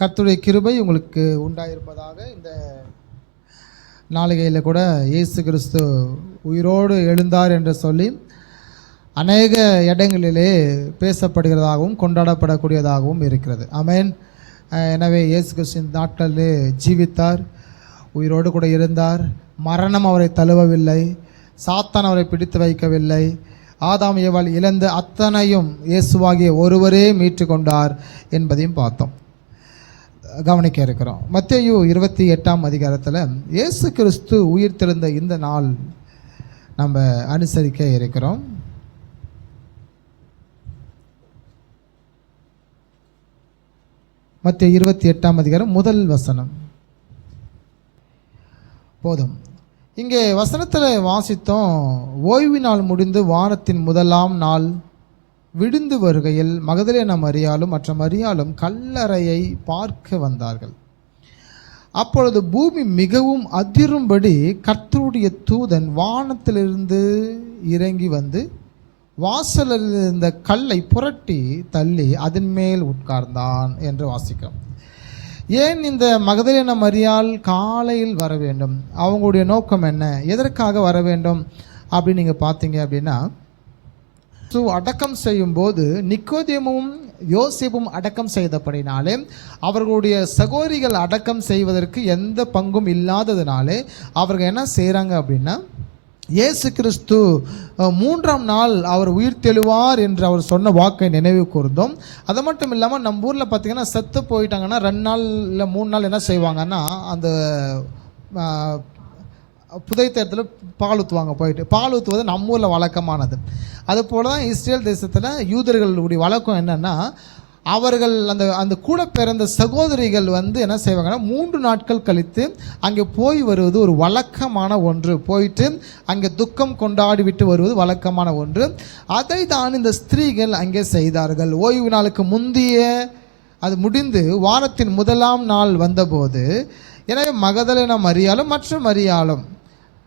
கர்த்தருடைய கிருபை உங்களுக்கு உண்டாயிருப்பதாக. இந்த நாளிகையில் கூட இயேசு கிறிஸ்து உயிரோடு எழுந்தார் என்று சொல்லி அநேக இடங்களிலே பேசப்படுகிறதாகவும் கொண்டாடப்படக்கூடியதாகவும் இருக்கிறது. ஆமென். எனவே இயேசு கிறிஸ்து இந்த நாட்களிலே ஜீவித்தார், உயிரோடு கூட இருந்தார். மரணம் அவரை தழுவவில்லை, சாத்தான் அவரை பிடித்து வைக்கவில்லை. ஆதாம் ஏவாள் இழந்த அத்தனையும் இயேசுவாகிய ஒருவரே மீட்டு கொண்டார் என்பதையும் பார்த்தோம், கவனிக்க இருக்கிறோம். மத்தேயு 28ஆம் அதிகாரத்தில் இயேசு கிறிஸ்து உயிர் தெழுந்த இந்த நாள் நம்ம அனுசரிக்க இருக்கிறோம். மத்தேயு 28ஆம் அதிகாரம் முதல் வசனம் போதும். இங்கே வசனத்தில் வாசித்தோம், ஓய்வு நாள் முடிந்து வாரத்தின் முதலாம் நாள் விடுந்து வருகையில் மகதலேனா மரியாளும் மற்ற மரியாளும் கல்லறையை பார்க்க வந்தார்கள். அப்பொழுது பூமி மிகவும் அதிரும்படி கர்த்தருடைய தூதன் வானத்திலிருந்து இறங்கி வந்து வாசலில் இருந்த கல்லை புரட்டி தள்ளி அதன் மேல் உட்கார்ந்தான் என்று வாசிக்கிறோம். ஏன் இந்த மகதலேனா மரியாள் காலையில் வர வேண்டும்? அவங்களுடைய நோக்கம் என்ன? எதற்காக வர வேண்டும் அப்படின்னு நீங்கள் பார்த்தீங்க அப்படின்னா, அடக்கம் செய்யும் போது நிக்கோதேமும் யோசேப்பும் அடக்கம் செய்தபடினாலே அவர்களுடைய சகோதரிகள் அடக்கம் செய்வதற்கு எந்த பங்கும் இல்லாததுனாலே அவர்கள் என்ன செய்கிறாங்க அப்படின்னா, இயேசு கிறிஸ்து 3ஆம் நாள் அவர் உயிர் தெழுவார் என்று அவர் சொன்ன வாக்கை நினைவு கூர்ந்தோம். அது மட்டும் இல்லாமல் நம்ம ஊரில் பார்த்திங்கன்னா செத்து போயிட்டாங்கன்னா 2 நாள் இல்லை 3 நாள் என்ன செய்வாங்கன்னா, அந்த புதைத்தத்தில் பால் ஊற்றுவாங்க. போயிட்டு பால் ஊற்றுவது நம்ம ஊரில் வழக்கமானது. அதுபோல் தான் இஸ்ரேல் தேசத்தில் யூதர்களுடைய வழக்கம் என்னென்னா, அவர்கள் அந்த கூட பிறந்த சகோதரிகள் என்ன செய்வாங்கன்னா 3 நாட்கள் கழித்து அங்கே போய் வருவது ஒரு வழக்கமான ஒன்று. போயிட்டு அங்கே துக்கம் கொண்டாடி விட்டு வருவது வழக்கமான ஒன்று. அதை தான் இந்த ஸ்திரீகள் அங்கே செய்தார்கள். ஓய்வு நாளுக்கு முந்தைய அது முடிந்து வாரத்தின் முதலாம் நாள் வந்தபோது, எனவே மகதலேனா மரியாளும் மற்ற மரியாளும்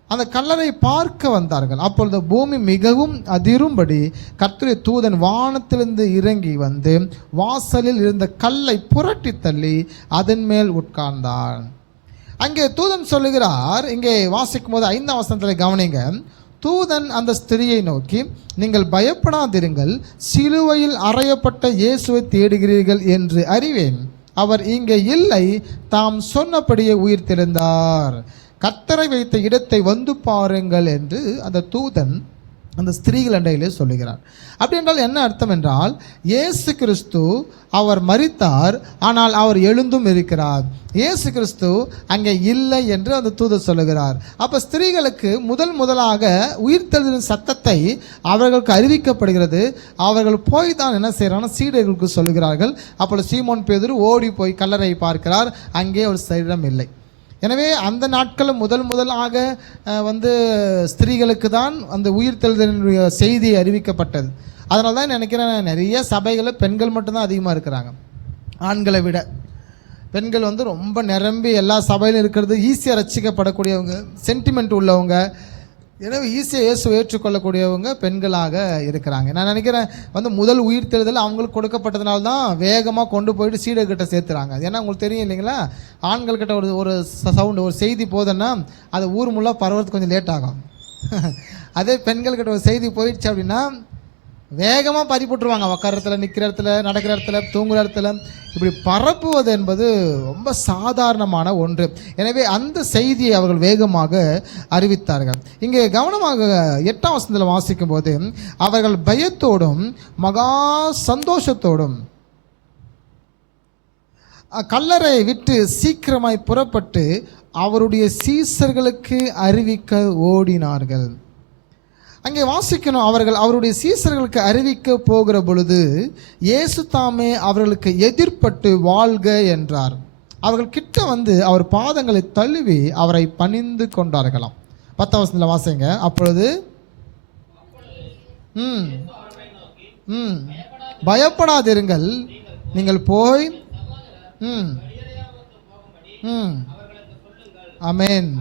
அந்த கல்லறை பார்க்க வந்தார்கள். அப்பொழுது பூமி மிகவும் அதிரும்படி கர்த்தருடைய தூதன் வானத்திலிருந்து இறங்கி வந்து வாசலில் இருந்த கல்லை புரட்டி தள்ளி அதன் மேல் உட்கார்ந்தான். அங்கே தூதன் சொல்லுகிறார், இங்கே வாசிக்கும் போது 5ஆம் வசனத்தில் கவனிங்க. தூதன் அந்த ஸ்திரியை நோக்கி, நீங்கள் பயப்படாதிருங்கள், சிலுவையில் அறையப்பட்ட இயேசுவை தேடுகிறீர்கள் என்று அறிவேன். அவர் இங்கே இல்லை, தாம் சொன்னபடியே உயிர் தெழுந்தார். கர்த்தரை வைத்த இடத்தை வந்து பாருங்கள் என்று அந்த தூதன் அந்த ஸ்திரீகள் அண்டையிலே சொல்லுகிறார். அப்படி என்றால் என்ன அர்த்தம் என்றால், இயேசு கிறிஸ்து அவர் மரித்தார், ஆனால் அவர் எழுந்தும் இருக்கிறார். இயேசு கிறிஸ்து அங்கே இல்லை என்று அந்த தூதர் சொல்லுகிறார். அப்போ ஸ்திரீகளுக்கு முதலாக உயிர்த்தெழுதலின் சத்தத்தை அவர்களுக்கு அறிவிக்கப்படுகிறது. அவர்கள் போய் தான் என்ன செய்கிறாங்கன்னா சீடர்களுக்கு சொல்லுகிறார்கள். அப்பொழுது சீமோன் பேதுரு ஓடி போய் கல்லறை பார்க்கிறார். அங்கே ஒரு சரீரம் இல்லை. எனவே அந்த நாட்களில் முதலாக ஸ்திரீகளுக்கு தான் அந்த உயிர்த்தெழுதலினுடைய செய்தி அறிவிக்கப்பட்டது. அதனால தான் நினைக்கிறேன், நிறைய சபைகளில் பெண்கள் மட்டும்தான் அதிகமாக இருக்கிறாங்க ஆண்களை விட. பெண்கள் ரொம்ப நிரம்பி எல்லா சபையிலும் இருக்கிறது. ஈஸியாக ரசிக்கப்படக்கூடியவங்க, சென்டிமெண்ட் உள்ளவங்க, எனவே ஈஸியாக இயேசு ஏற்றுக்கொள்ளக்கூடியவங்க பெண்களாக இருக்கிறாங்க. நான் நினைக்கிறேன் முதல் உயிர் தெழுதல் அவங்களுக்கு கொடுக்கப்பட்டதுனால தான் வேகமாக கொண்டு போயிட்டு சீடர்கிட்ட சேர்த்துறாங்க. ஏன்னா உங்களுக்கு தெரியும் இல்லைங்களா, ஆண்கள்கிட்ட ஒரு சவுண்டு ஒரு செய்தி போதுன்னா அது ஊர் முள்ள பரவறதுக்கு கொஞ்சம் லேட் ஆகும். அதே பெண்கள்கிட்ட ஒரு செய்தி போயிடுச்சு அப்படின்னா வேகமாக பறிபோட்டுருவாங்க. உட்கார இடத்துல, நிற்கிற இடத்துல, நடக்கிற இடத்துல, தூங்குகிற இடத்துல, இப்படி பரப்புவது என்பது ரொம்ப சாதாரணமான ஒன்று. எனவே அந்த செய்தியை அவர்கள் வேகமாக அறிவித்தார்கள். இங்கே கவனமாக 8ஆம் வசனத்தில் வாசிக்கும் போது, அவர்கள் பயத்தோடும் மகா சந்தோஷத்தோடும் கல்லறை விட்டு சீக்கிரமாய் புறப்பட்டு அவருடைய சீசர்களுக்கு அறிவிக்க ஓடினார்கள். அங்கே வாசிக்கணும், அவருடைய சீசர்களுக்கு அறிவிக்க போகிற பொழுது இயேசு தாமே அவர்களுக்கு எதிர்பட்டு வாழ்க என்றார். அவர்கள் கிட்ட அவர் பாதங்களை தழுவி அவரை பணிந்து கொண்டார்களாம். 10ஆம் வசனத்தில் வாசிங்க. அப்பொழுது பயப்படாதிருங்கள், நீங்கள் போய் ஆமென்.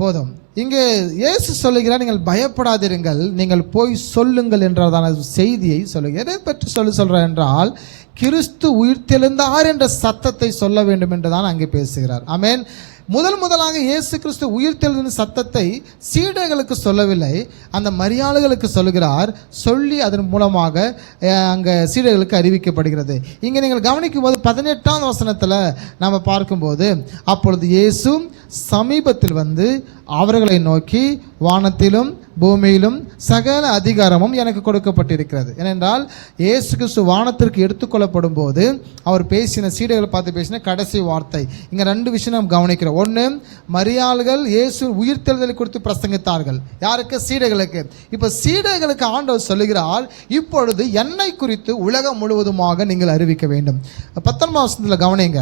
போதும். இங்கே இயேசு சொல்லுகிறார், நீங்கள் பயப்படாதிருங்கள், நீங்கள் போய் சொல்லுங்கள் என்றதான செய்தியை சொல்லுகிறார். எதை பற்றி சொல்கிறார் என்றால், கிறிஸ்து உயிர்த்தெழுந்தார் என்ற சத்தத்தை சொல்ல வேண்டும் என்றுதான் அங்கே பேசுகிறார். ஆமென். முதலாக இயேசு கிறிஸ்து உயிர்த்தெழுந்த சத்தத்தை சீடர்களுக்கு சொல்லவில்லை, அந்த மரியாளுகளுக்கு சொல்லுகிறார். சொல்லி அதன் மூலமாக அங்கே சீடர்களுக்கு அறிவிக்கப்படுகிறது. இங்கே நீங்கள் கவனிக்கும் போது 18ஆம் வசனத்தில் நாம் பார்க்கும்போது, அப்பொழுது இயேசு சமீபத்தில் வந்து அவர்களை நோக்கி, வானத்திலும் பூமியிலும் சகல அதிகாரமும் எனக்கு கொடுக்கப்பட்டிருக்கிறது. ஏனென்றால் இயேசு கிறிஸ்து வானத்திற்கு எடுத்துக்கொள்ளப்படும் போது அவர் பேசின, சீடர்களை பார்த்து பேசின கடைசி வார்த்தை. இங்கே 2 விஷயம் நாம் கவனிக்கிறோம். ஒன்று, மரியாள்கள் இயேசு உயிர்த்தெழுதலை குறித்து பிரசங்கித்தார்கள். யாருக்கு? சீடர்களுக்கு. இப்போ சீடர்களுக்கு ஆண்டவர் சொல்லுகிறார், இப்பொழுது என்னை குறித்து உலகம் முழுவதுமாக நீங்கள் அறிவிக்க வேண்டும். 19ஆம் வசனத்தில் கவனிங்க.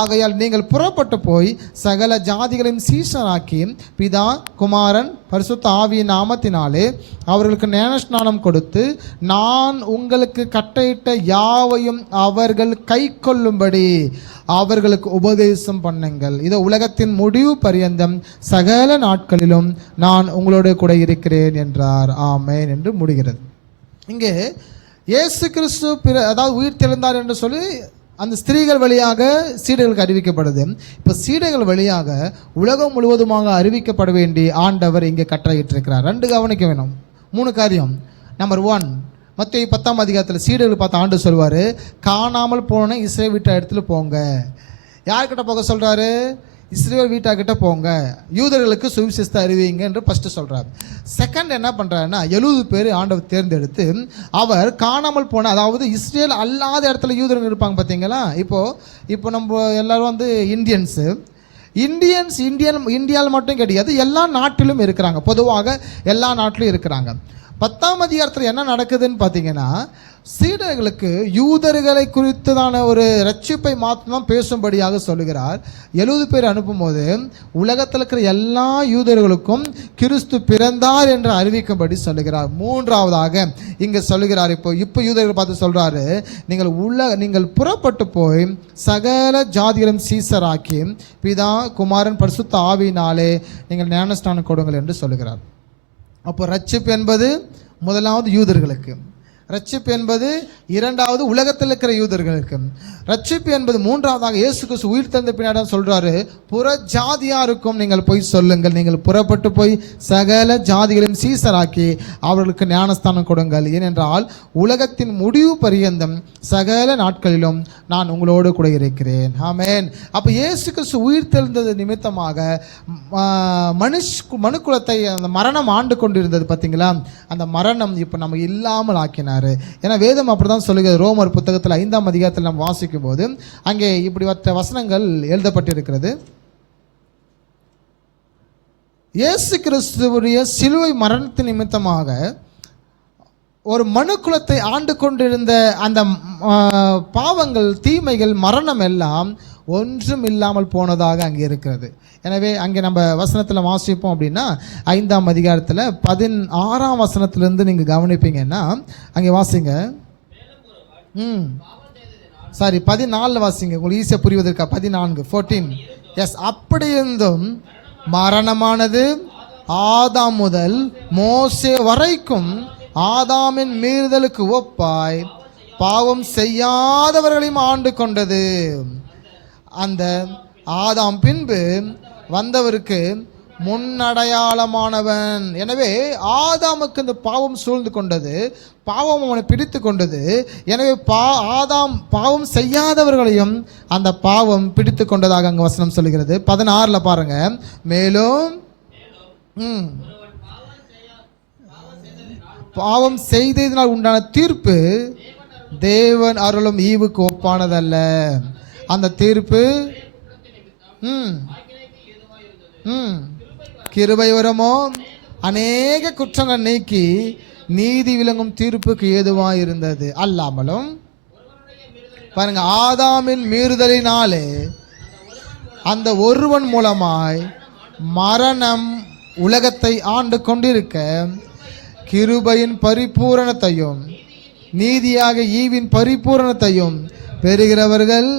ஆகையால் நீங்கள் புறப்பட்டு போய் சகல ஜாதிகளையும் சீஷராக்கி பிதா குமாரன் பரிசுத்த ஆவியின் நாமத்தினாலே அவர்களுக்கு ஞானஸ்நானம் கொடுத்து, நான் உங்களுக்கு கட்டளையிட்ட யாவையும் அவர்கள் கை கொள்ளும்படி அவர்களுக்கு உபதேசம் பண்ணுங்கள். இதோ உலகத்தின் முடிவு பரியந்தம் சகல நாட்களிலும் நான் உங்களோட கூட இருக்கிறேன் என்றார். ஆமென் என்று முடிகிறது. இங்கே இயேசு கிறிஸ்து அதாவது உயிர் தெழுந்தார் என்று சொல்லி அந்த ஸ்திரீகள் வழியாக சீடர்களுக்கு அறிவிக்கப்படுது. இப்போ சீடர்கள் வழியாக உலகம் முழுவதுமாக அறிவிக்கப்பட வேண்டி ஆண்டவர் இங்கே கட்டளையிட்டிருக்கிறார். 2 கவனிக்க வேணும், 3 காரியம். நம்பர் 1, மத்தேயு 10ஆம் அதிகாரத்தில் சீடர்கள் பார்த்து ஆண்டவர் சொல்வார், காணாமல் போன இஸ்ரவேல் வீட்டை இடத்துல போங்க. யார்கிட்ட போக சொல்கிறாரு? இஸ்ரவேல் வீட்டாக்கிட்ட போங்க, யூதர்களுக்கு சுவிசேஷத்தை அறிவிங்க என்று ஃபஸ்ட்டு சொல்கிறார். செகண்ட் என்ன பண்ணுறாருன்னா, 70 பேர் ஆண்டவர் தேர்ந்தெடுத்து அவர் காணாமல் போன, அதாவது இஸ்ரேல் அல்லாத இடத்துல யூதர்கள் இருப்பாங்க பார்த்தீங்களா. இப்போ நம்ம எல்லோரும் வந்து இந்தியாவில் மட்டும் கிடையாது, எல்லா நாட்டிலும் இருக்கிறாங்க. பொதுவாக எல்லா நாட்டிலும் இருக்கிறாங்க. 10ஆம் அதிகாரத்தில் என்ன நடக்குதுன்னு பார்த்தீங்கன்னா, சீடர்களுக்கு யூதர்களை குறித்ததான ஒரு ரட்சிப்பை மாத்திரம் பேசும்படியாக சொல்லுகிறார். 70 பேர் அனுப்பும்போது உலகத்தில் இருக்கிற எல்லா யூதர்களுக்கும் கிறிஸ்து பிறந்தார் என்று அறிவிக்கும்படி சொல்லுகிறார். 3ஆவதாக இங்கே சொல்லுகிறார், இப்போ யூதர்கள் பார்த்து சொல்கிறாரு, நீங்கள் புறப்பட்டு போய் சகல ஜாதிகளும் சீசராக்கி பிதா குமாரன் பரிசுத்த ஆவியினாலே நீங்கள் ஞானஸ்நானம் கொடுங்கள் என்று சொல்லுகிறார். அப்போ ரட்சிப்பு என்பது முதலாவது யூதர்களுக்கு, ரட்சிப்பு என்பது 2வது உலகத்தில் இருக்கிற யூதர்களுக்கு, ரட்சிப்பு என்பது 3ஆவதாக இயேசு கிறிஸ்து உயிர் தந்த பின்னாடி சொல்றாரு, புற ஜாதியாருக்கும் நீங்கள் போய் சொல்லுங்கள், நீங்கள் புறப்பட்டு போய் சகல ஜாதிகளையும் சீசராக்கி அவர்களுக்கு ஞானஸ்தானம் கொடுங்கள், ஏனென்றால் உலகத்தின் முடிவு பரியந்தம் சகல நாட்களிலும் நான் உங்களோடு கூட இருக்கிறேன். ஆமென். அப்போ இயேசு கிறிஸ்து உயிர் தெழுந்தது நிமித்தமாக மனுக்குலத்தை அந்த மரணம் ஆண்டு கொண்டிருந்தது பார்த்தீங்களா, அந்த மரணம் இப்போ நம்ம இல்லாமல் ஆக்கினார். ஏன்னா வேதம் அப்படிதான் சொல்லுகிறது. ரோமர் புத்தகத்தில் 5ஆம் அதிகாரத்தில் நாம் வாசிக்கும் போது அங்கே இப்படி வசனங்கள் எழுதப்பட்டிருக்கிறது. இயேசு கிறிஸ்துவுடைய சிலுவை மரணத்தின் நிமித்தமாக ஒரு மனுக்குலத்தை ஆண்டு கொண்டிருந்த அந்த பாவங்கள், தீமைகள், மரணம் எல்லாம் ஒன்றும் இல்லாமல் போனதாக அங்கே இருக்கிறது. எனவே அங்கே நம்ம வசனத்தில் வாசிப்போம் அப்படின்னா 5ஆம் அதிகாரத்தில் 16ஆம் வசனத்திலிருந்து நீங்கள் கவனிப்பீங்கன்னா அங்கே வாசிங்க. 14 வாசிங்க, உங்களுக்கு ஈஸியாக புரிவதற்கா. 14 எஸ். அப்படி இருந்தும் மரணமானது ஆதாம் முதல் மோசே வரைக்கும் ஆதாமின் மீறுதலுக்கு ஒப்பாய் பாவம் செய்யாதவர்களையும் ஆண்டு கொண்டது. அந்த ஆதாம் பின்பு வந்தவருக்கு முன்னடையாளமானவன். எனவே ஆதாமுக்கு இந்த பாவம் சூழ்ந்து கொண்டது, பாவம் அவனை பிடித்து கொண்டது. எனவே ஆதாம் பாவம் செய்யாதவர்களையும் அந்த பாவம் பிடித்து கொண்டதாக அங்கே வசனம் சொல்லுகிறது. 16 பாருங்க. மேலும் பாவம் செய்ததினால் உண்டான தீர்ப்பு தேவன் அருளும் ஈவுக்கு ஒப்பானதல்ல. அந்த தீர்ப்பு கிருபை வரமோ அநேக குற்றங்கள் நீக்கி நீதி விளங்கும் தீர்ப்புக்கு ஏதுவாக இருந்தது. அல்லாமலும் பாருங்க, ஆதாமின் மீறுதலினாலே அந்த ஒருவன் மூலமாய் மரணம் உலகத்தை ஆண்டு கொண்டிருக்க கிருபையின் பரிபூரணத்தையும் நீதியாக ஈவின் பரிபூரணத்தையும் பெறுகிறவர்கள்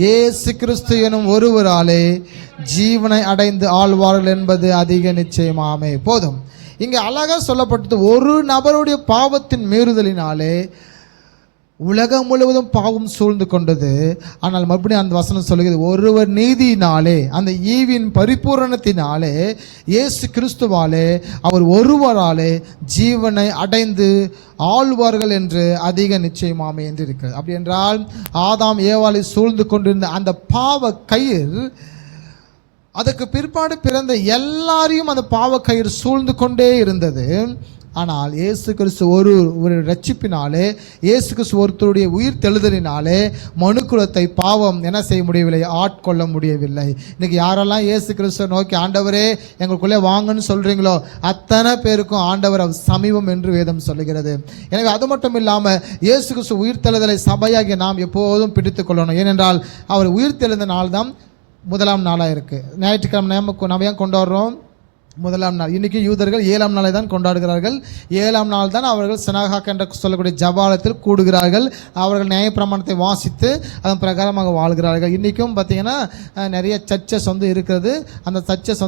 இயேசு கிறிஸ்து எனும் ஒருவராலே ஜீவனை அடைந்து ஆழ்வார்கள் என்பது அதிக நிச்சயமாமே. போதும். இங்கே அழகா சொல்லப்பட்டது, ஒரு நபருடைய பாவத்தின் மீறுதலினாலே உலகம் முழுவதும் பாவம் சூழ்ந்து கொண்டது. ஆனால் மறுபடியும் அந்த வசனம் சொல்லுகிறது, ஒருவர் நீதியினாலே, அந்த ஈவின் பரிபூரணத்தினாலே, இயேசு கிறிஸ்துவாலே, அவர் ஒருவராலே ஜீவனை அடைந்து ஆழ்வார்கள் என்று அதிக நிச்சயமாமே என்று இருக்கிறது. அப்படி என்றால் ஆதாம் ஏவாளை சூழ்ந்து கொண்டிருந்த அந்த பாவ கயிறு, அதுக்கு பிற்பாடு பிறந்த எல்லாரையும் அந்த பாவ கயிறு சூழ்ந்து கொண்டே இருந்தது. ஆனால் இயேசு கிறிஸ்து ஒரு ரட்சிப்பினாலே, இயேசு கிறிஸ்து ஒருத்தருடைய உயிர் தெழுதலினாலே மனுக்குலத்தை பாவம் என்ன செய்ய முடியவில்லை, ஆட்கொள்ள முடியவில்லை. இன்னைக்கு யாரெல்லாம் இயேசு கிறிஸ்துவை நோக்கி ஆண்டவரே எங்களுக்குள்ளே வாங்கன்னு சொல்கிறீங்களோ அத்தனை பேருக்கும் ஆண்டவர் சமீபம் என்று வேதம் சொல்லுகிறது. எனவே அது மட்டும் இல்லாமல் இயேசு கிறிஸ்து உயிர் தெழுதலை சபையாகிய நாம் எப்போதும் பிடித்து கொள்ளணும். ஏனென்றால் அவர் உயிர் தெழுந்த நாள் தான் முதலாம் நாளாக இருக்குது. ஞாயிற்றுக்கிழமை நம்ம ஏன் கொண்டாடுறோம்? முதலாம் நாள். இன்றைக்கி யூதர்கள் 7ஆம் நாளை தான் கொண்டாடுகிறார்கள். 7ஆம் நாள் தான் அவர்கள் சினாகாக் என்று சொல்லக்கூடிய ஜபாலத்தில் கூடுகிறார்கள். அவர்கள் நியாயப்பிரமாணத்தை வாசித்து அதன் பிரகாரமாக வாழ்கிறார்கள். இன்றைக்கும் பார்த்திங்கன்னா நிறைய சர்ச்சஸ் இருக்கிறது. அந்த சர்ச்சஸ்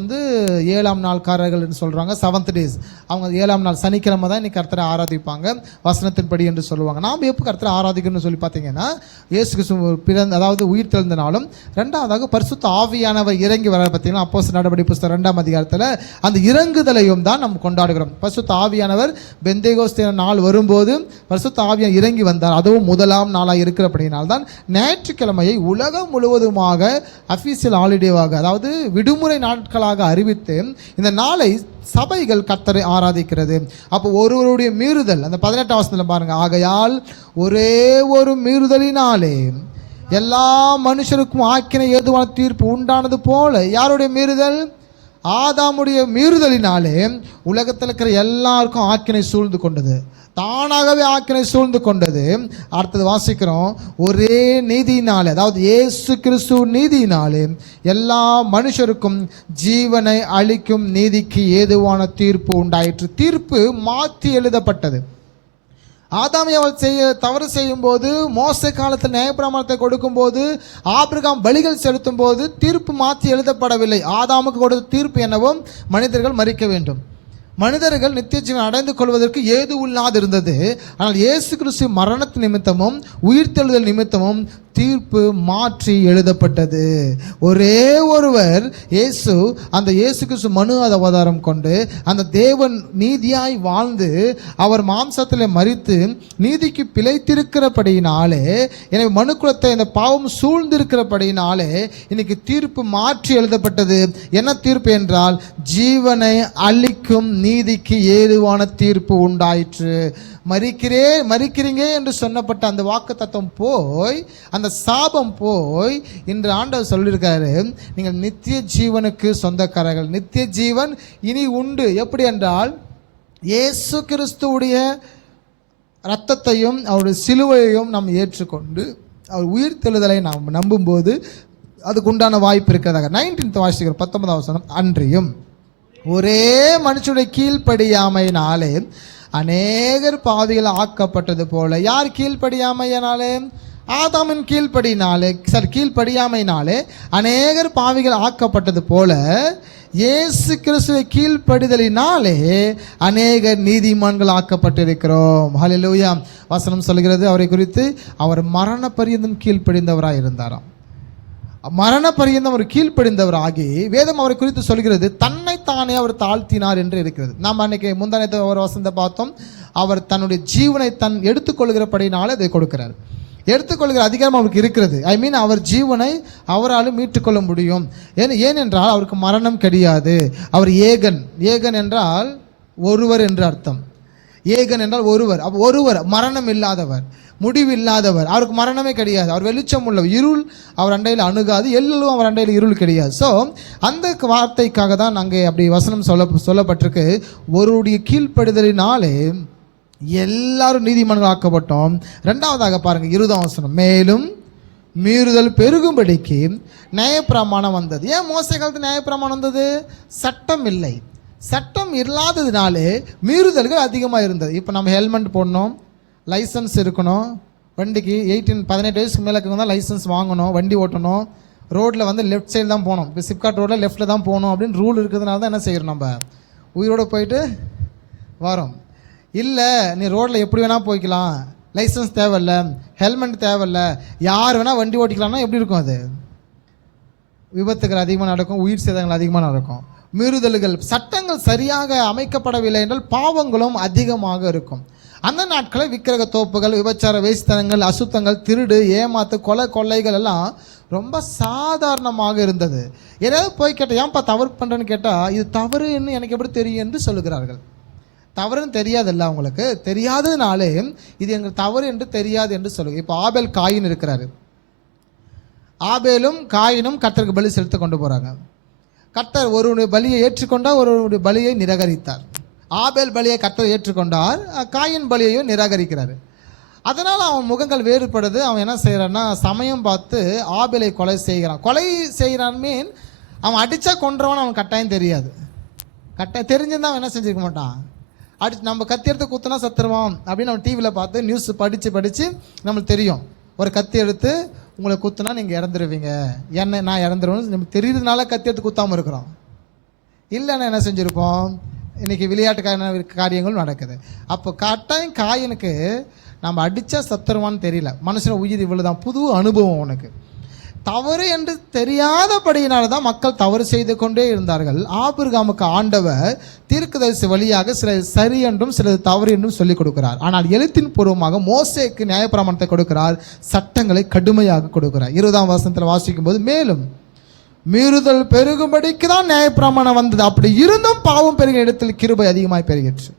7ஆம் நாள்காரர்கள் என்று சொல்கிறாங்க. 7th days. அவங்க 7ஆம் நாள் சனிக்கிழமை தான் இன்றைக்கி கர்த்தரை ஆராதிப்பாங்க வசனத்தின்படி என்று சொல்லுவாங்க. நாம் எப்போ கர்த்தரை ஆராதிக்கணும்னு சொல்லி பார்த்தீங்கன்னா, இயேசு கிறிஸ்து பிறந்த, அதாவது உயிர் தெழுந்த நாளும், ரெண்டாவதாக பரிசுத்த ஆவியானவர் இறங்கி வர பார்த்தீங்கன்னா அப்போஸ்தலர் நடபடி புஸ்தகம் 2ஆம் அதிகாரத்தில் அந்த இறங்குதலையும் தான் நம்ம கொண்டாடுகிறோம். பரிசுத்த ஆவியானவர் பெந்தேகோஸ்தே நாள் வரும்போது பரிசுத்த ஆவியானவர் இறங்கி வந்தார். அதுவும் முதலாம் நாளாக இருக்கிறபடியினால் தான் ஞாயிற்றுக்கிழமையை உலகம் முழுவதுமாக அஃபீஷியல் ஹாலிடேவாக, அதாவது விடுமுறை நாட்களாக அறிவித்து இந்த நாளை சபைகள் கர்த்தரை ஆராதிக்கிறது. அப்போ ஒருவருடைய மீறுதல், அந்த 18ஆம் வசனத்தில் பாருங்க, ஆகையால் ஒரே ஒரு மீறுதலினாலே எல்லா மனுஷருக்கும் ஆக்கினை ஏதுவான தீர்ப்பு உண்டானது போல, யாருடைய மீறுதல்? ஆதாமுடைய மீறுதலினாலே உலகத்தில் இருக்கிற எல்லாருக்கும் ஆக்கினை சூழ்ந்து கொண்டது. தானாகவே ஆக்கினை சூழ்ந்து கொண்டது. அடுத்தது வாசிக்கிறோம், ஒரே நீதியினாலே, அதாவது இயேசு கிறிஸ்து நீதியினாலே எல்லா மனுஷருக்கும் ஜீவனை அளிக்கும் நீதிக்கு ஏதுவான தீர்ப்பு உண்டாயிற்று. தீர்ப்பு மாற்றி எழுதப்பட்டது. ஆதாம் ஏவாள் தவறு செய்யும் போது, மோசே காலத்தில் நியாயப்பிரமாணத்தை கொடுக்கும் போது, ஆபிரகாம் பலிகள் செலுத்தும் போது தீர்ப்பு மாற்றி எழுதப்படவில்லை. ஆதாமுக்கு கொடுத்த தீர்ப்பு என்னவோ, மனிதர்கள் மரிக்க வேண்டும், மனிதர்கள் நித்திய ஜீவன் அடைந்து கொள்வதற்கு ஏது இல்லாது இருந்தது. ஆனால் இயேசு கிறிஸ்து மரணத்து நிமித்தமும் உயிர்த்தெழுதல் நிமித்தமும் தீர்ப்பு மாற்றி எழுதப்பட்டது. ஒரே ஒருவர் இயேசு, அந்த இயேசு கிறிஸ்து மனு அவதாரம் கொண்டு அந்த தேவன் நீதியாய் வாழ்ந்து அவர் மாம்சத்தில் மரித்து நீதிக்கு பிழைத்திருக்கிறபடியினாலே, எனவே மனுக்குலத்தை இந்த பாவம் சூழ்ந்திருக்கிறபடியினாலே இன்னைக்கு தீர்ப்பு மாற்றி எழுதப்பட்டது. என்ன தீர்ப்பு என்றால், ஜீவனை அளிக்கும் நீதிக்கு ஏதுவான தீர்ப்பு உண்டாயிற்று. மரிக்கிறீங்க என்று சொன்னப்பட்ட அந்த வாக்கு தத்துவம் போய், அந்த சாபம் போய், இன்று ஆண்டவர் சொல்லியிருக்காரு, நீங்கள் நித்திய ஜீவனுக்கு சொந்தக்காரர்கள். நித்திய ஜீவன் இனி உண்டு. எப்படி என்றால், இயேசு கிறிஸ்துவுடைய இரத்தத்தையும் அவருடைய சிலுவையையும் நாம் ஏற்றுக்கொண்டு அவர் உயிர் தெழுதலை நாம் நம்பும்போது அதுக்கு உண்டான வாய்ப்பு இருக்கிறதாக. 19th வாசிக்கிறோம், 19ஆம் வசனம், அன்றியும் ஒரே மனுஷனுடைய கீழ்ப்படியாமையினாலே அநேகர் பாவிகள் ஆக்கப்பட்டது போல. யார் கீழ்ப்படியாமையினாலே? ஆதாமின் கீழ்ப்படியாமையினாலே அநேகர் பாவிகள் ஆக்கப்பட்டது போல, இயேசு கிறிஸ்துவை கீழ்ப்படிதலினாலே அநேகர் நீதிமான்கள் ஆக்கப்பட்டிருக்கிறோம். ஹல்லேலூயா. வசனம் சொல்கிறது அவரை குறித்து, அவர் மரண பரியந்தம் கீழ்ப்படிந்தவராக இருந்தாராம். மரண பரியந்தம் அவர் கீழ்ப்படிந்தவர் ஆகி, வேதம் அவரை குறித்து சொல்கிறது, தன்னைத்தானே அவர் தாழ்த்தினார் என்று இருக்கிறது. நாம் அன்னைக்கு முந்தானத்தை ஒரு வசனத்தை பார்த்தோம். அவர் தன்னுடைய ஜீவனை எடுத்துக்கொள்கிறபடினாலே அதை கொடுக்கிறார். எடுத்துக்கொள்கிற அதிகாரம் அவருக்கு இருக்கிறது. அவர் ஜீவனை அவரால் மீட்டுக்கொள்ள முடியும். ஏனென்றால் அவருக்கு மரணம் கிடையாது. அவர் ஏகன் என்றால் ஒருவர் என்று அர்த்தம். ஏகன் என்றால் ஒருவர். ஒருவர், மரணம் இல்லாதவர், முடிவில்லாதவர். அவருக்கு மரணமே கிடையாது. அவர் வெளிச்சம் உள்ள, இருள் அவர் அண்டையில் அணுகாது, எல்லும் அவர் அண்டையில் இருள் கிடையாது. ஸோ அந்த வார்த்தைக்காக தான் அங்கே அப்படி வசனம் சொல்லப்பட்டிருக்கு. ஒருவருடைய கீழ்ப்படுதலினாலே எல்லாரும் நீதிமான்கள் ஆக்கப்பட்டோம். ரெண்டாவதாக பாருங்க, 20ஆம் வசனம், மேலும் மீறுதல் பெருகும்படிக்கு நியாயப்பிரமாணம் வந்தது. ஏன் மோசே காலத்து நியாயப்பிரமாணம் வந்தது? சட்டம் இல்லை. சட்டம் இல்லாததுனாலே மீறுதல்கள் அதிகமாக இருந்தது. இப்போ நம்ம ஹெல்மெட் போடணும், லைசன்ஸ் இருக்கணும், வண்டிக்கு 18 வயசுக்கு மேலே இருக்கவங்க தான் லைசன்ஸ் வாங்கணும், வண்டி ஓட்டணும், ரோட்டில் வந்து லெஃப்ட் சைடு தான் போகணும். இப்போ சிப்காட் ரோட்டில் லெஃப்ட்டில் தான் போகணும் அப்படின்னு ரூல் இருக்கிறதுனால தான் என்ன செய்கிறோம், நம்ம உயிரோடு போயிட்டு வரோம். இல்லை நீ ரோட்டில் எப்படி வேணால் போய்க்கலாம், லைசன்ஸ் தேவையில்லை, ஹெல்மெட் தேவையில்லை, யார் வேணால் வண்டி ஓட்டிக்கலாம்னா எப்படி இருக்கும்? அது விபத்துகள் அதிகமாக நடக்கும், உயிர் சேதங்கள் அதிகமாக நடக்கும். மீறுதல்கள், சட்டங்கள் சரியாக அமைக்கப்படவில்லை என்றால் பாவங்களும் அதிகமாக இருக்கும். அந்த நாட்களில் விக்கிரக தோப்புகள், விபச்சார வேசித்தனங்கள், அசுத்தங்கள், திருடு, ஏமாத்து, கொலை, கொள்ளைகள் எல்லாம் ரொம்ப சாதாரணமாக இருந்தது. ஏதாவது போய் கேட்டால் ஏன்ப்பா தவறு பண்ணுறேன்னு கேட்டால் இது தவறுன்னு எனக்கு எப்படி தெரியும் என்று சொல்லுகிறார்கள். தவறுன்னு தெரியாதுல்ல, அவங்களுக்கு தெரியாததுனாலே இது எங்களுக்கு தவறு என்று தெரியாது என்று சொல்லுங்க. இப்போ ஆபேல் காயின் இருக்கிறாரு. ஆபேலும் காயினும் கர்த்தருக்கு பலி செலுத்த கொண்டு போகிறாங்க. கர்த்தர் ஒருவனுடைய பலியை ஏற்றுக்கொண்டார், ஒருவனுடைய பலியை நிராகரித்தார். ஆபேல் பலியை கர்த்தர் ஏற்றுக்கொண்டார், காயின் பலியையும் நிராகரிக்கிறார். அதனால் அவன் முகங்கள் வேறுபடுது. அவன் என்ன செய்கிறான்னா சமயம் பார்த்து ஆபேலை கொலை செய்கிறான். கொலை செய்கிறான் மீன் அவன் அடித்தா கொன்றவன் அவன் கட்டாயம் தெரியாது. கட்டாயம் தெரிஞ்சிருந்தா அவன் என்ன செஞ்சுருக்க மாட்டான். நம்ம கத்தி எடுத்து குத்துனா சத்துருவான் அப்படின்னு நம்ம டிவியில் பார்த்து நியூஸ் படித்து நம்மளுக்கு தெரியும். ஒரு கத்தி எடுத்து உங்களை குத்துனா நீங்கள் இறந்துருவீங்க, என்ன நான் இறந்துருவேன்னு நமக்கு தெரியுறதுனால கத்தி எடுத்து குத்தாமல் இருக்கிறோம். இல்லைன்னா என்ன செஞ்சுருப்போம், இன்றைக்கி விளையாட்டுக்கான காரியங்களும் நடக்குது. அப்போ கட்டாயம் காயினுக்கு நம்ம அடித்தா சத்துருவான்னு தெரியல, மனுஷன் உயிர் இவ்வளோதான், புது அனுபவம் உனக்கு. தவறு என்று தெரியாதபடியினால தான் மக்கள் தவறு செய்து கொண்டே இருந்தார்கள். ஆபிரகாமுக்கு ஆண்டவர் தீர்க்கதரிசி வழியாக சில சரி என்றும் சிலது தவறு என்றும் சொல்லிக் கொடுக்கிறார். ஆனால் எழுத்தின் பூர்வமாக மோசேக்கு நியாயப்பிரமாணத்தை கொடுக்கிறார், சட்டங்களை கடுமையாக கொடுக்கிறார். 20ஆம் வசனத்தில் வாசிக்கும் போது மேலும் மீறுதல் பெருகும்படிக்கு தான் நியாயப்பிரமாணம் வந்தது, அப்படி இருந்தும் பாவம் பெருகிற இடத்தில் கிருபை அதிகமாய் பெருகிற்று.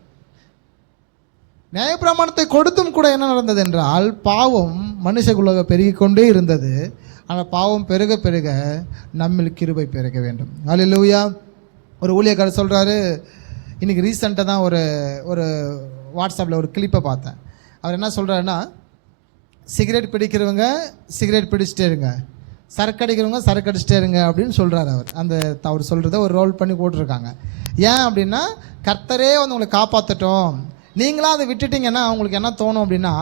நியாயப்பிரமாணத்தை கொடுத்தும் கூட என்ன நடந்தது என்றால் பாவம் மனுஷகுலக பெருகிக் கொண்டே இருந்தது. ஆனால் பாவம் பெருக பெருக நம்மில் கிருபை பெருக வேண்டும். அல்லேலூயா. ஒரு ஊழியக்காரர் சொல்கிறாரு, இன்றைக்கி ரீசெண்டாக தான் ஒரு வாட்ஸ்அப்பில் ஒரு கிளிப்பை பார்த்தேன். அவர் என்ன சொல்கிறாருன்னா, சிகரெட் பிடிக்கிறவங்க சிகரெட் பிடிச்சிட்டே இருங்க, சரக்கு அடிக்கிறவங்க சரக்கு அடிச்சிட்டே இருங்க அப்படின்னு சொல்கிறார் அவர். அவர் சொல்கிறத ஒரு ரோல் பண்ணி போட்டிருக்காங்க. ஏன் அப்படின்னா கர்த்தரே வந்து உங்களை காப்பாற்றட்டும், நீங்களாம் அதை விட்டுட்டிங்கன்னா அவங்களுக்கு என்ன தோணும் அப்படின்னா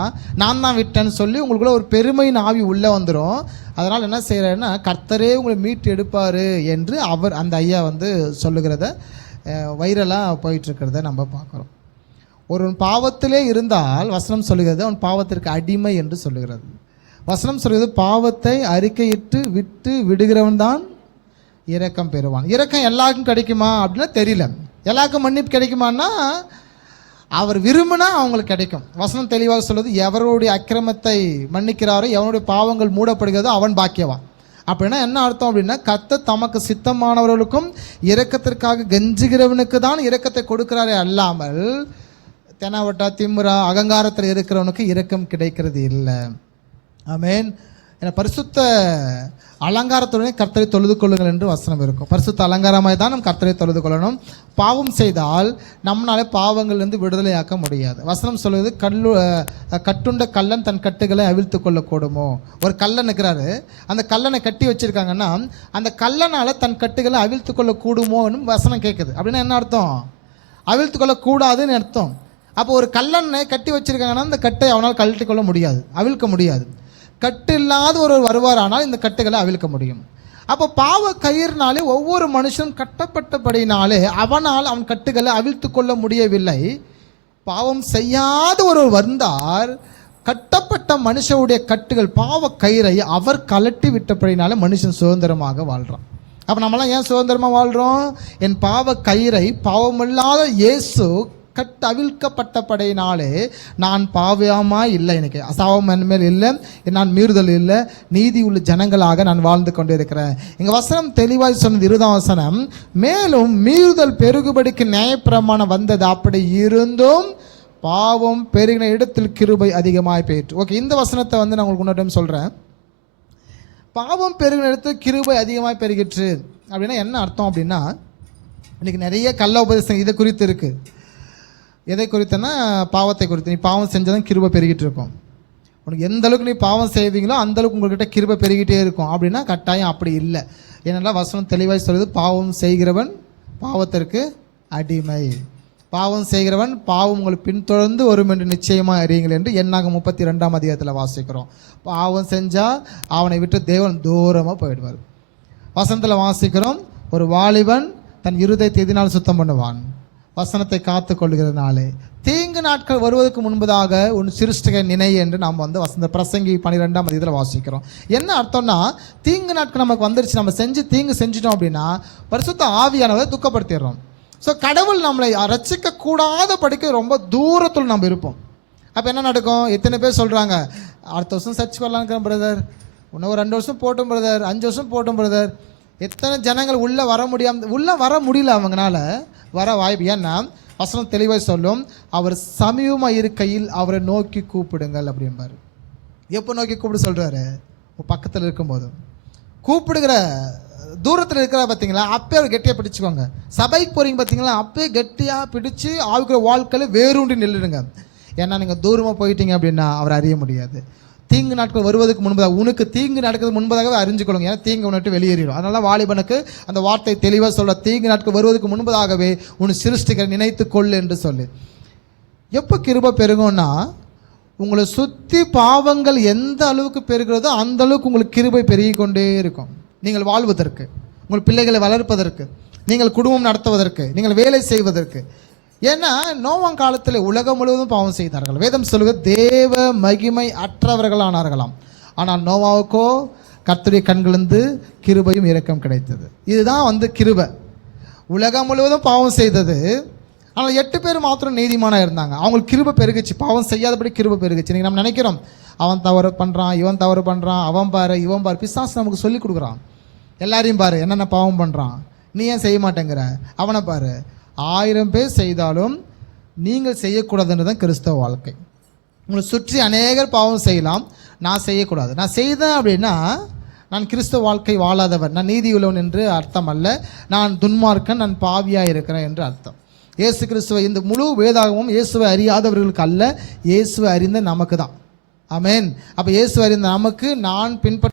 நான் தான் விட்டேன்னு சொல்லி உங்களுக்குள்ள ஒரு பெருமையின் ஆவி உள்ளே வந்துடும். அதனால் என்ன செய்கிறாருன்னா கர்த்தரே உங்களை மீட்டு எடுப்பார் என்று அவர் அந்த ஐயா வந்து சொல்லுகிறத வைரலாக போயிட்டுருக்கிறத நம்ம பார்க்குறோம். ஒரு பாவத்திலே இருந்தால் வசனம் சொல்லுகிறது அவன் பாவத்திற்கு அடிமை என்று சொல்லுகிறது. வசனம் சொல்கிறது பாவத்தை அறிக்கையிட்டு விட்டு விடுகிறவன் தான் இரக்கம் பெறுவான். இரக்கம் எல்லாருக்கும் கிடைக்குமா அப்படின்னா தெரியல. எல்லாருக்கும் மன்னிப்பு கிடைக்குமான்னா அவர் விரும்பினா அவங்களுக்கு கிடைக்கும். வசனம் தெளிவாக சொல்வது எவருடைய அக்கிரமத்தை மன்னிக்கிறாரோ எவனுடைய பாவங்கள் மூடப்படுகிறதோ அவன் பாக்கியவான். அப்படின்னா என்ன அர்த்தம் அப்படின்னா கர்த்தர் தமக்கு சித்தமானவர்களுக்கும் இரக்கத்திற்காக கெஞ்சுகிறவனுக்கு தான் இரக்கத்தை கொடுக்கிறாரே அல்லாமல் தெனாவட்டா திமுறா அகங்காரத்தில் இருக்கிறவனுக்கு இரக்கம் கிடைக்கிறது இல்லை. ஆமேன். ஏன்னா பரிசுத்த அலங்காரத்துடனே கர்த்தரை தொழுது கொள்ளுங்கள் என்று வசனம் இருக்கும். பரிசுத்த அலங்காரமாய் தான் நம் கர்த்தரை தொழுது கொள்ளணும். பாவம் செய்தால் நம்மளால பாவங்கள்லேருந்து விடுதலையாக்க முடியாது. வசனம் சொல்லுவது கட்டுண்ட கள்ளன் தன் கட்டுகளை அவிழ்த்து கொள்ளக்கூடுமோ. ஒரு கள்ளன் இருக்கிறாரு, அந்த கல்லனை கட்டி வச்சிருக்காங்கன்னா அந்த கல்லனால் தன் கட்டுகளை அவிழ்த்து கொள்ளக்கூடுமோன்னு வசனம் கேட்குது. அப்படின்னா என்ன அர்த்தம்? அவிழ்த்து கொள்ளக்கூடாதுன்னு அர்த்தம். அப்போ ஒரு கல்லனை கட்டி வச்சிருக்காங்கன்னா அந்த கட்டை அவனால் கழட்டி கொள்ள முடியாது, அவிழ்க்க முடியாது. கட்டு இல்லாத ஒருவர் வருவார், ஆனால் இந்த கட்டுகளை அவிழ்க்க முடியும். அப்போ பாவ கயிறுனாலே ஒவ்வொரு மனுஷனும் கட்டப்பட்டபடினாலே அவனால் அவன் கட்டுகளை அவிழ்த்து கொள்ள முடியவில்லை. பாவம் செய்யாத ஒருவர் வந்தார், கட்டப்பட்ட மனுஷனுடைய கட்டுகள் பாவ கயிறை அவர் கலட்டி விட்டபடினாலே மனுஷன் சுதந்திரமாக வாழ்கிறான். அப்போ நம்மளாம் ஏன் சுதந்திரமாக வாழ்கிறோம்? என் பாவ கயிறை பாவமில்லாத இயேசு அவிழ்க்கப்பட்டபடினாலே நான் பாவமாக இல்லை, எனக்கு அசாவம் மேல் இல்லை, நான் மீறுதல் இல்லை, நீதி உள்ள ஜனங்களாக நான் வாழ்ந்து கொண்டு இருக்கிறேன். எங்கள் வசனம் தெளிவாக சொன்னது 20ஆம் வசனம், மேலும் மீறுதல் பெருகுபடிக்கு நியாயப்பிரமாணம் வந்தது, அப்படி இருந்தும் பாவம் பெருகின இடத்தில் கிருபை அதிகமாக போயிட்டு. ஓகே, இந்த வசனத்தை வந்து நான் உங்களுக்கு இன்னொரு டைம் சொல்கிறேன். பாவம் பெருகின இடத்தில் கிருபை அதிகமாக பெருகிற்று அப்படின்னா என்ன அர்த்தம் அப்படின்னா, இன்றைக்கி நிறைய கள்ள உபதேசம் இதை குறித்து இருக்குது. எதை குறித்தனா பாவத்தை குறித்து. நீ பாவம் செஞ்சதான் கிருபை பெருகிட்டு இருக்கும். உனக்கு எந்த அளவுக்கு நீ பாவம் செய்வீங்களோ அந்த அளவுக்கு உங்கள்கிட்ட கிருபை பெருகிட்டே இருக்கும் அப்படின்னா கட்டாயம் அப்படி இல்லை. ஏன்னா வசனம் தெளிவாக சொல்லுது, பாவம் செய்கிறவன் பாவத்திற்கு அடிமை. பாவம் செய்கிறவன் பாவம் உங்களை பின்தொடர்ந்து வரும் என்று நிச்சயமாக அறியுங்கள் என்று என்னாகும் 32ஆம் அதிகாரத்தில் வாசிக்கிறோம். பாவம் செஞ்சால் அவனை விட்டு தேவன் தூரமாக போயிடுவார். வசனத்தில் வாசிக்கிறோம், ஒரு வாலிபன் தன் இருதயத்தை எதினால் சுத்தம் பண்ணுவான், வசனத்தை காத்து கொள்கிறதுனாலே. தீங்கு நாட்கள் வருவதற்கு முன்பதாக உன் சிருஷ்டிகை நினை என்று நாம் வசந்த பிரசங்கி 12ஆம் அதிகாரத்தில் வாசிக்கிறோம். என்ன அர்த்தம்னா, தீங்கு நாட்கள் நமக்கு வந்துருச்சு, நம்ம தீங்கு செஞ்சிட்டோம் அப்படின்னா பரிசுத்த ஆவியானவரை துக்கப்படுத்திடுறோம். ஸோ கடவுள் நம்மளை ரட்சிக்க கூடாத படிக்க ரொம்ப தூரத்தில் நம்ம இருப்போம். அப்போ என்ன நடக்கும்? எத்தனை பேர் சொல்கிறாங்க, அடுத்த வருஷம் சர்ச் வரலான்னு பிரதர், இன்னும் ஒரு 2 வருஷம் போட்டும் பிரதர், 5 வருஷம் போட்டும் பிரதர். எத்தனை ஜனங்கள் உள்ளே வர முடியல, அவங்களால வர வாய்ப்பு. ஏன்னா வசனம் தெளிவாக சொல்லும், அவர் சமீபமாக இருக்கையில் அவரை நோக்கி கூப்பிடுங்கள் அப்படின்பார். எப்போ நோக்கி கூப்பிட சொல்கிறாரு? பக்கத்தில் இருக்கும்போது. கூப்பிடுகிற தூரத்தில் இருக்கிற பார்த்தீங்களா, அப்பயே அவர் கெட்டியாக பிடிச்சிக்கோங்க. சபைக்கு போகிறீங்க பார்த்தீங்களா, அப்பயே கெட்டியாக பிடிச்சி ஆவிக்கிற வாழ்க்கையில் வேரூன்றி நில்லுடுங்க. ஏன்னா நீங்கள் தூரமாக போயிட்டீங்க அப்படின்னா அவர் அறிய முடியாது. தீங்கு நாட்கள் வருவதற்கு முன்பதாக, உனக்கு தீங்கு நடக்கிறது முன்பதாகவே அறிஞ்சுக்கொள்ளுங்க. ஏன்னா தீங்கு உன்னிட்டு வெளியேறிடும். அதனால வாலிபனுக்கு அந்த வார்த்தை தெளிவாக சொல்ல, தீங்கு நாட்கள் வருவதற்கு முன்பதாகவே உன் சிருஷ்டிகரை நினைத்து கொள்ளு என்று சொல்லி. எப்போ கிருபை பெருகும்னா, உங்களை சுற்றி பாவங்கள் எந்த அளவுக்கு பெருகிறதோ அந்த அளவுக்கு உங்களுக்கு கிருபை பெருகி கொண்டே இருக்கும். நீங்கள் வாழ்வதற்கு, உங்கள் பிள்ளைகளை வளர்ப்பதற்கு, நீங்கள் குடும்பம் நடத்துவதற்கு, நீங்கள் வேலை செய்வதற்கு. ஏன்னா நோவான் காலத்தில் உலகம் முழுவதும் பாவம் செய்தார்கள். வேதம் சொல்லுவது தேவ மகிமை அற்றவர்களானார்களாம். ஆனால் நோவாவுக்கோ கர்த்தருடைய கண்களிலிருந்து கிருபையும் இரக்கம் கிடைத்தது. இதுதான் கிருபை. உலகம் முழுவதும் பாவம் செய்தது, ஆனால் 8 பேர் மாத்திரம் நீதிமானாக இருந்தாங்க. அவங்களுக்கு கிருபை பெருகுச்சு, பாவம் செய்யாதபடி கிருபை பெருகுச்சு. இன்றைக்கி நம்ம நினைக்கிறோம், அவன் தவறு பண்ணுறான், இவன் தவறு பண்ணுறான், அவன் பாரு இவன் பாரு. பிசாசு நமக்கு சொல்லி கொடுக்குறான், எல்லாரையும் பாரு என்னென்ன பாவம் பண்ணுறான், நீ ஏன் செய்ய மாட்டேங்கிற, அவனை பாரு. 1000 பேர் செய்தாலும் நீங்கள் செய்யக்கூடாதுன்னு தான் கிறிஸ்தவ வாழ்க்கை. உங்களை சுற்றி அநேகர் பாவம் செய்யலாம், நான் செய்யக்கூடாது. நான் செய்தேன் அப்படின்னா நான் கிறிஸ்தவ வாழ்க்கை வாழாதவர், நான் நீதி உள்ளவன் என்று அர்த்தம் அல்ல. நான் துன்மார்க்கன், நான் பாவியாக இருக்கிறேன் என்று அர்த்தம். இயேசு கிறிஸ்துவை, இந்த முழு வேதாகமும் இயேசுவை அறியாதவர்களுக்கு அல்ல, இயேசுவை அறிந்த நமக்கு தான். ஆமென். அப்போ இயேசு அறிந்த நமக்கு நான் பின்பற்ற